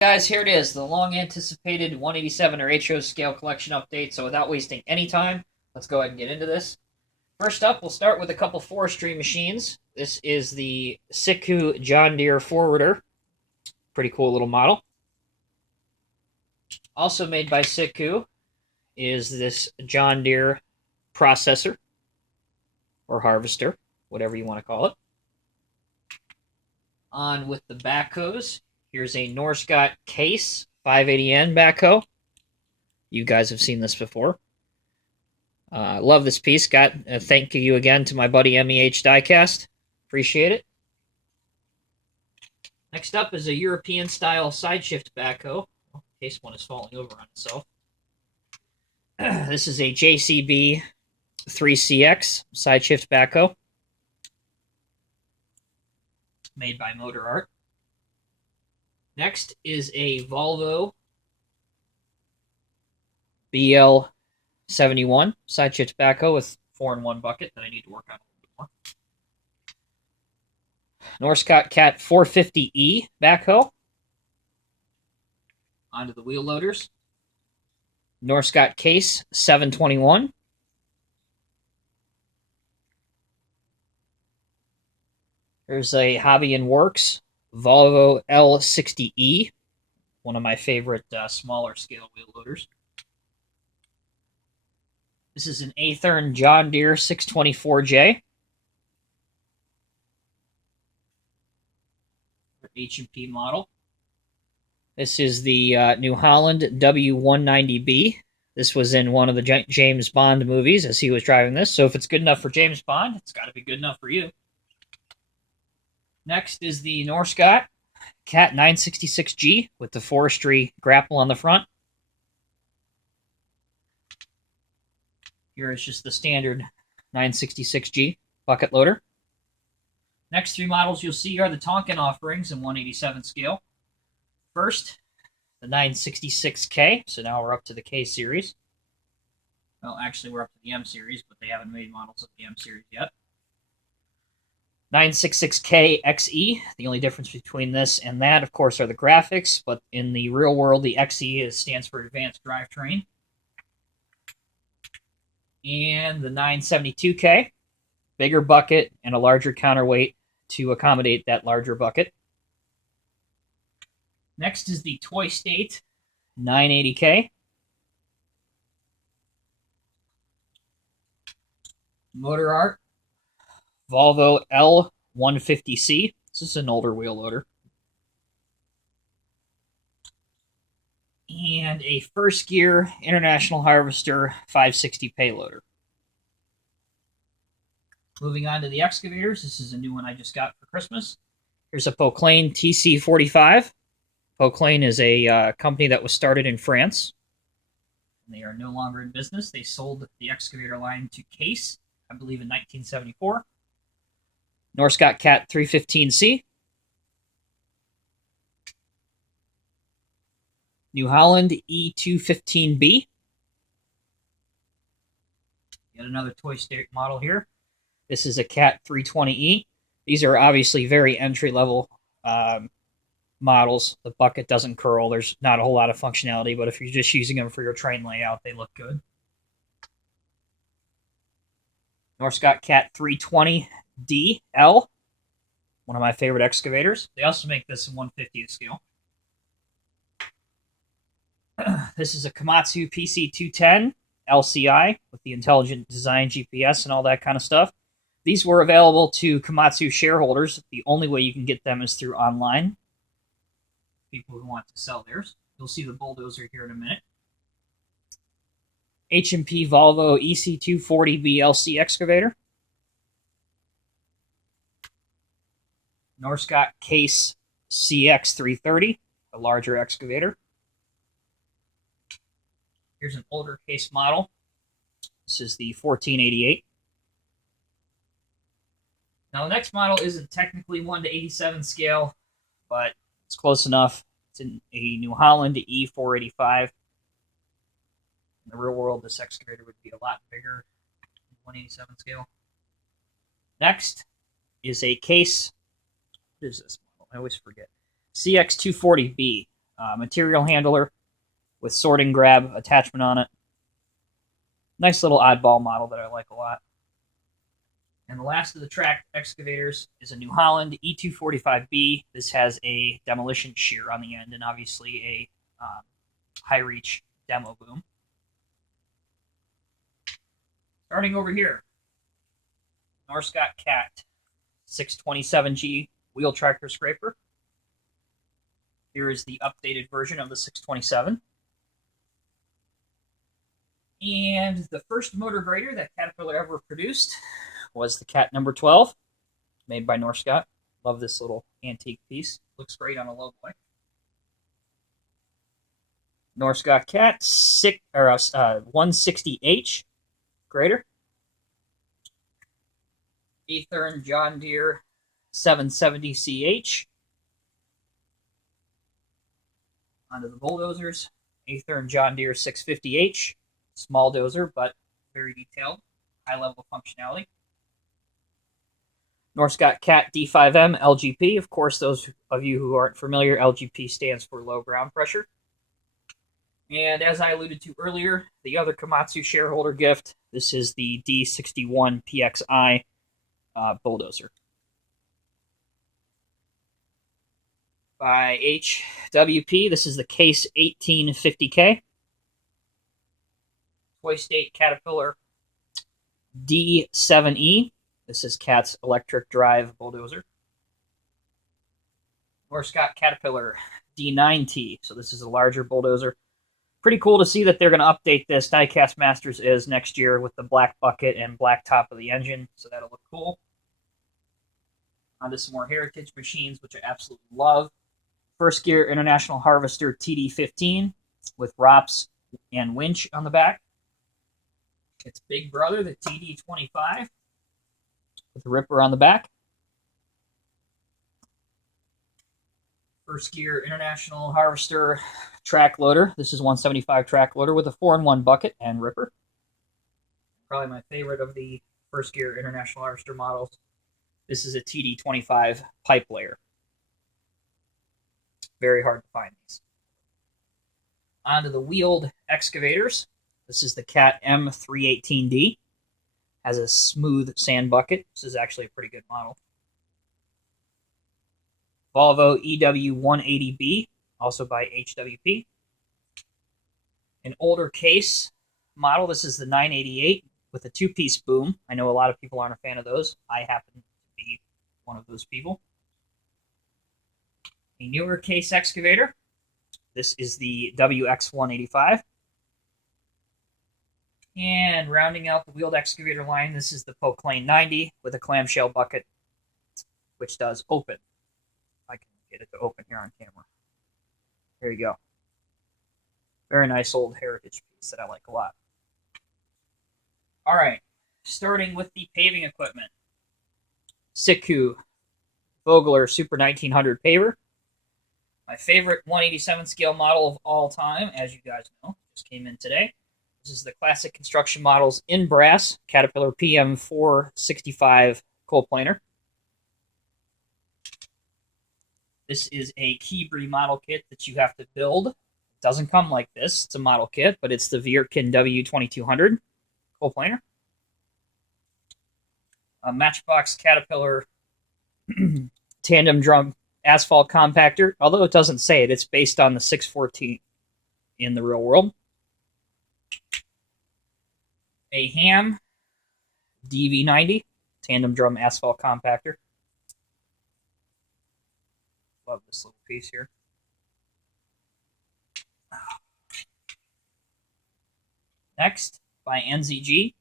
Guys, here it is, the long-anticipated 187 or HO scale collection update. So without wasting any time, let's go ahead and get into this. First up, we'll start with a couple forestry machines. This is the Sicu John Deere Forwarder. Pretty cool little model. Also made by Sicu is this John Deere processor, or harvester, whatever you want to call it. On with the backhoes. Here's a Norscot Case 580N backhoe. You guys have seen this before. Love this piece. Got a thank you again to my buddy MEH Diecast. Appreciate it. Next up is a European-style side shift backhoe. In case one is falling over on itself. This is a JCB 3CX side shift backhoe. Made by Motor Art. Next is a Volvo BL71 side shift backhoe with 4-in-1 bucket that I need to work on a little bit more. Norscot Cat 450E backhoe. Onto the wheel loaders. Norscot Case 721. There's a Hobby and Works Volvo L60E, one of my favorite smaller scale wheel loaders. This is an Athearn John Deere 624J. H&P model. This is the New Holland W190B. This was in one of the James Bond movies as he was driving this, so if it's good enough for James Bond, it's got to be good enough for you. Next is the Norscot Cat 966G with the forestry grapple on the front. Here is just the standard 966G bucket loader. Next three models you'll see are the Tonkin offerings in 187 scale. First, the 966K, so now we're up to the K series. Well, actually we're up to the M series, but they haven't made models of the M series yet. 966K XE. The only difference between this and that, of course, are the graphics, but in the real world, the XE stands for Advanced Drivetrain. And the 972K, bigger bucket and a larger counterweight to accommodate that larger bucket. Next is the Toy State 980K. Motor Art Volvo L150C. This is an older wheel loader. And a First Gear International Harvester 560 payloader. Moving on to the excavators. This is a new one I just got for Christmas. Here's a Poclane TC45. Poclane is a company that was started in France. They are no longer in business. They sold the excavator line to Case, I believe, in 1974. Norscot Cat 315C. New Holland E215B. Yet another Toy State model here. This is a Cat 320E. These are obviously very entry-level models. The bucket doesn't curl. There's not a whole lot of functionality, but if you're just using them for your train layout, they look good. Norscot Cat 320DL, one of my favorite excavators. They also make this in 150th scale. This is a Komatsu PC210 LCI with the intelligent design GPS and all that kind of stuff. These were available to Komatsu shareholders. The only way you can get them is through online. People who want to sell theirs. You'll see the bulldozer here in a minute. H&P Volvo EC240B LC excavator. Norscot Case CX330, a larger excavator. Here's an older Case model. This is the 1488. Now, the next model isn't technically 1:87 scale, but it's close enough. It's in a New Holland E485. In the real world, this excavator would be a lot bigger than 187 scale. Next is a Case. What is this model? I always forget. CX240B. material handler with sorting grab attachment on it. Nice little oddball model that I like a lot. And the last of the track excavators is a New Holland E245B. This has a demolition shear on the end and obviously a high reach demo boom. Starting over here, Norscot Cat 627G wheel tractor scraper. Here is the updated version of the 627. And the first motor grader that Caterpillar ever produced was the Cat number 12, made by Norscot. Love this little antique piece. Looks great on a lowboy. Norscot Cat 160H grader. Athearn John Deere 770CH. Onto the bulldozers. Athearn John Deere 650H. Small dozer, but very detailed. High level functionality. Norscot Cat D5M LGP. Of course, those of you who aren't familiar, LGP stands for low ground pressure. And as I alluded to earlier, the other Komatsu shareholder gift, this is the D61 PXI bulldozer. By HWP, this is the Case 1850K. Toy State Caterpillar D7E. This is Cat's electric drive bulldozer. Norscot Caterpillar D9T. So this is a larger bulldozer. Pretty cool to see that they're going to update this. Diecast Masters is next year with the black bucket and black top of the engine. So that'll look cool. On to some more heritage machines, which I absolutely love. First Gear International Harvester TD15 with ROPS and winch on the back. Its big brother, the TD25, with the ripper on the back. First Gear International Harvester track loader. This is 175 track loader with a 4-in-1 bucket and ripper. Probably my favorite of the First Gear International Harvester models. This is a TD25 pipe layer. Very hard to find these. Onto the wheeled excavators. This is the Cat M318D. Has a smooth sand bucket. This is actually a pretty good model. Volvo EW180B, also by HWP. An older case model. This is the 988 with a 2-piece boom. I know a lot of people aren't a fan of those. I happen to be one of those people. A newer case excavator. This is the WX185. And rounding out the wheeled excavator line, this is the Pxi 90 with a clamshell bucket, which does open. I can get it to open here on camera. There you go. Very nice old heritage piece that I like a lot. All right, starting with the paving equipment. Sicu Vogler Super 1900 paver. My favorite 187 scale model of all time, as you guys know, just came in today. This is the classic construction models in brass, Caterpillar PM465 coal planer. This is a Keebri model kit that you have to build. It doesn't come like this. It's a model kit, but it's the Vierkin W2200 coal planer. A Matchbox Caterpillar tandem drum asphalt compactor. Although it doesn't say it, it's based on the 614 in the real world. A Ham DV90 tandem drum asphalt compactor. Love this little piece here. Next, by NZG,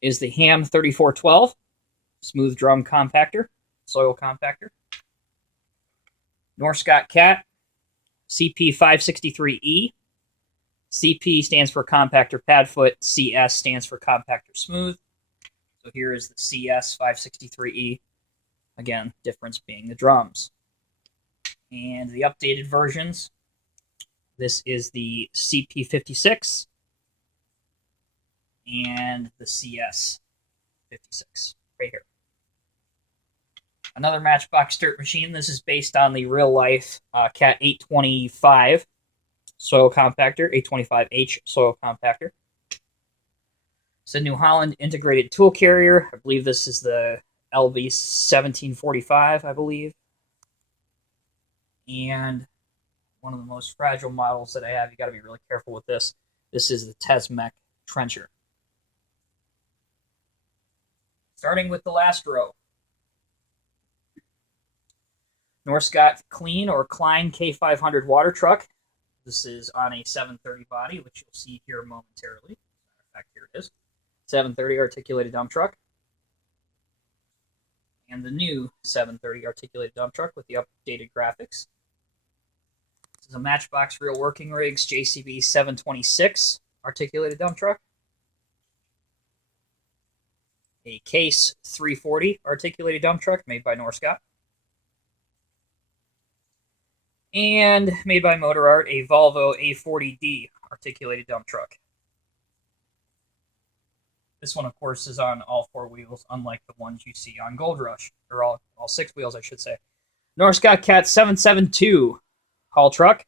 is the Ham 3412 smooth drum compactor, soil compactor. Norscot Cat CP563E. CP stands for compactor pad foot. CS stands for compactor smooth. So here is the CS563E. Again, difference being the drums. And the updated versions. This is the CP56 and the CS56 right here. Another Matchbox dirt machine. This is based on the real-life Cat 825 soil compactor, 825H soil compactor. It's a New Holland integrated tool carrier. I believe this is the LV 1745, I believe. And one of the most fragile models that I have. You got to be really careful with this. This is the Tasmac Cruncher. Starting with the last row. Norscot Clean or Klein K500 water truck. This is on a 730 body, which you'll see here momentarily. In fact, here it is. 730 articulated dump truck. And the new 730 articulated dump truck with the updated graphics. This is a Matchbox Real Working Rigs JCB 726 articulated dump truck. A Case 340 articulated dump truck made by Norscot. And made by Motor Art, a Volvo A40D articulated dump truck. This one, of course, is on all four wheels, unlike the ones you see on Gold Rush, or all six wheels, I should say. Norscot Cat 772 haul truck.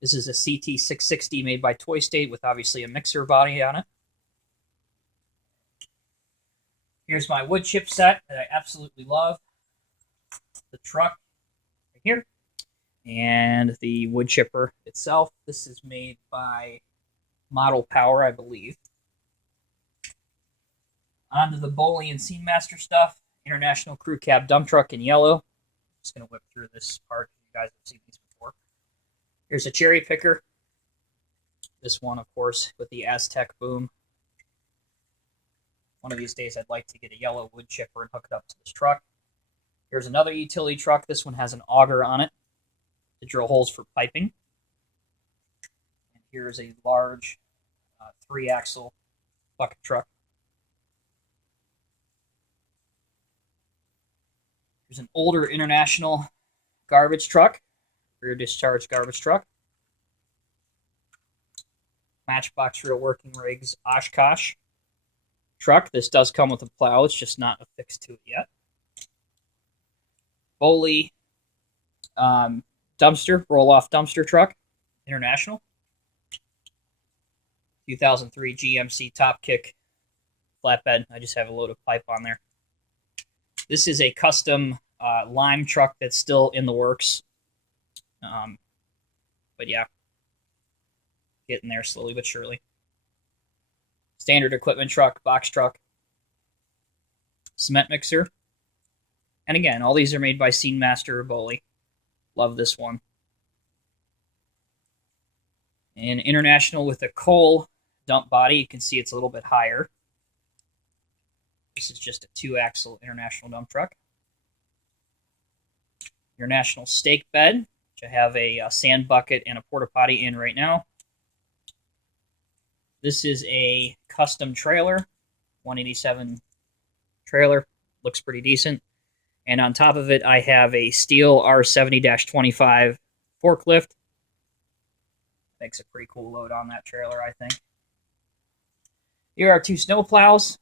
This is a CT 660 made by Toy State with obviously a mixer body on it. Here's my wood chip set that I absolutely love. The truck right here. And the wood chipper itself. This is made by Model Power, I believe. Onto the Boley and Scene Master stuff. International Crew Cab dump truck in yellow. Just going to whip through this part. You guys have seen these before. Here's a cherry picker. This one, of course, with the Aztec boom. One of these days, I'd like to get a yellow wood chipper and hook it up to this truck. Here's another utility truck. This one has an auger on it to drill holes for piping. And here's a large 3-axle bucket truck. Here's an older International garbage truck, rear discharge garbage truck. Matchbox Real Working Rigs Oshkosh truck. This does come with a plow, it's just not affixed to it yet. Boley dumpster, roll-off dumpster truck, International. 2003 GMC Top Kick flatbed. I just have a load of pipe on there. This is a custom lime truck that's still in the works. But yeah, getting there slowly but surely. Standard equipment truck, box truck, cement mixer. And again, all these are made by Scene Master or Boley. Love this one. And International with a coal dump body. You can see it's a little bit higher. This is just a 2-axle International dump truck. International stake bed, which I have a sand bucket and a porta potty in right now. This is a custom trailer, 187 trailer. Looks pretty decent. And on top of it, I have a steel R70-25 forklift. Makes a pretty cool load on that trailer, I think. Here are 2 snowplows.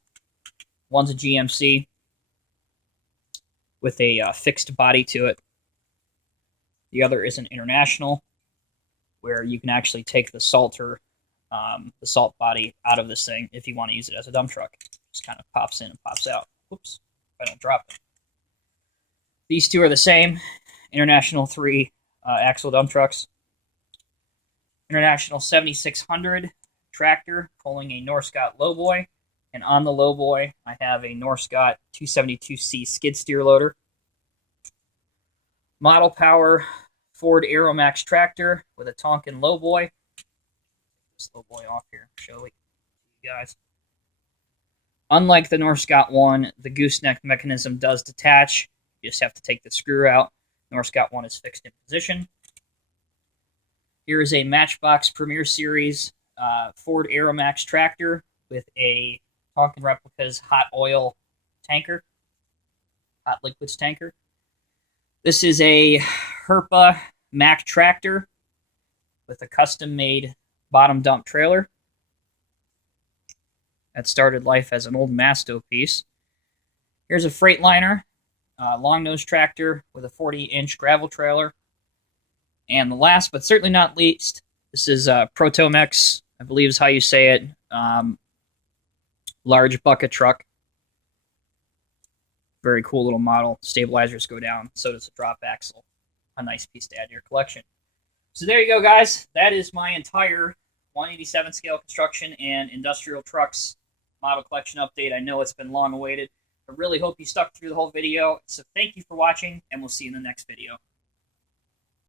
One's a GMC with a fixed body to it. The other is an International, where you can actually take the salter, the salt body out of this thing if you want to use it as a dump truck. Just kind of pops in and pops out. Whoops, if I don't drop it. These two are the same. International 3-axle dump trucks. International 7600 tractor pulling a Norscot lowboy. And on the lowboy, I have a Norscot 272C skid steer loader. Model Power Ford Aeromax tractor with a Tonkin lowboy. This lowboy off here, show it to you guys. Unlike the Norscot one, the gooseneck mechanism does detach. You just have to take the screw out. Norscot one is fixed in position. Here is a Matchbox Premier Series Ford Aeromax tractor with a Tonkin Replica's hot oil tanker, hot liquids tanker. This is a Herpa Mack tractor with a custom-made bottom dump trailer that started life as an old Masto piece. Here's a Freightliner, long nose tractor with a 40-inch gravel trailer. And the last but certainly not least, this is Protomex, I believe is how you say it. Large bucket truck. Very cool little model. Stabilizers go down, so does the drop axle. A nice piece to add to your collection. So there you go, guys. That is my entire 187 scale construction and industrial trucks model collection update. I know it's been long awaited. I really hope you stuck through the whole video. So thank you for watching, and we'll see you in the next video.